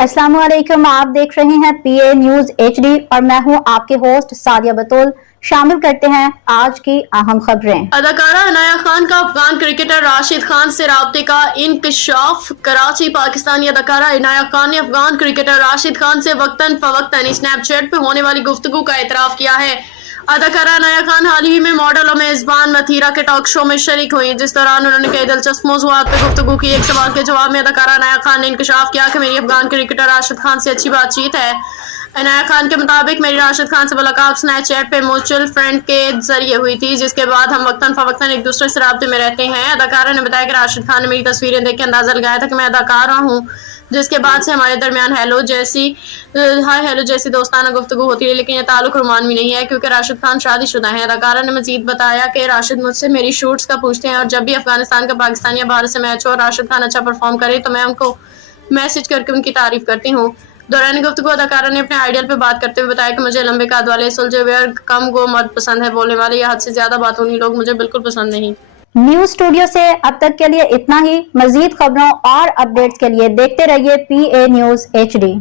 अस्सलाम वालेकुम, आप देख रहे हैं पीए न्यूज एचडी और मैं हूं आपके होस्ट सादिया बतूल। शामिल करते हैं आज की अहम खबरें। अदाकारा अनाया खान का अफगान क्रिकेटर राशिद खान से राब्ते का इंकशाफ। कराची। पाकिस्तानी अदाकारा अनाया खान ने अफगान क्रिकेटर राशिद खान से वक्तन फवक्तन स्नैपचैट पर होने वाली गुफ्तगू का एतराफ किया है। अदाकारा अनाया खान हाल ही में मॉडल और मेजबान मथीरा के टॉक शो में शरीक हुई, जिस दौरान उन्होंने कई दिलचस्प मौज़ूआत पर गुफ्तगू की। एक सवाल के जवाब में अदाकारा अनाया खान ने इंकशाफ किया कि मेरी अफगान क्रिकेटर राशिद खान से अच्छी बातचीत है। अनाया खान के मुताबिक मेरी राशिद खान से मुलाकात स्नैपचैट पे म्यूचुअल फ्रेंड के जरिए हुई थी, जिसके बाद हम वक्तन फवक्तन एक दूसरे से राब्ते में रहते हैं। अदाकारा ने बताया कि राशिद खान ने मेरी तस्वीरें देख के अंदाजा लगाया था कि मैं अदाकारा हूँ, जिसके बाद से हमारे दरमियान हाय हेलो जैसी दोस्ताना गुफ्तगू होती है, लेकिन यह ताल्लुक रोमानवी नहीं है क्योंकि राशिद खान शादीशुदा है। अदाकारा ने मजीद बताया कि राशिद मुझसे मेरी शूट्स का पूछते हैं और जब भी अफगानिस्तान का पाकिस्तान या भारत से मैच हो और राशिद खान अच्छा परफॉर्म करे तो मैं उनको मैसेज करके उनकी तारीफ करती हूँ। दौरान गुफ्तगू अदाकारा ने अपने आइडियल पे बात करते हुए बताया कि मुझे लंबे कद वाले, सुलझे हुए और कम गो मर्द पसंद है। बोलने वाले या हद से ज्यादा बातूनी लोग मुझे बिल्कुल पसंद नहीं। न्यूज स्टूडियो से अब तक के लिए इतना ही। मजीद खबरों और अपडेट्स के लिए देखते रहिए पीए न्यूज एचडी।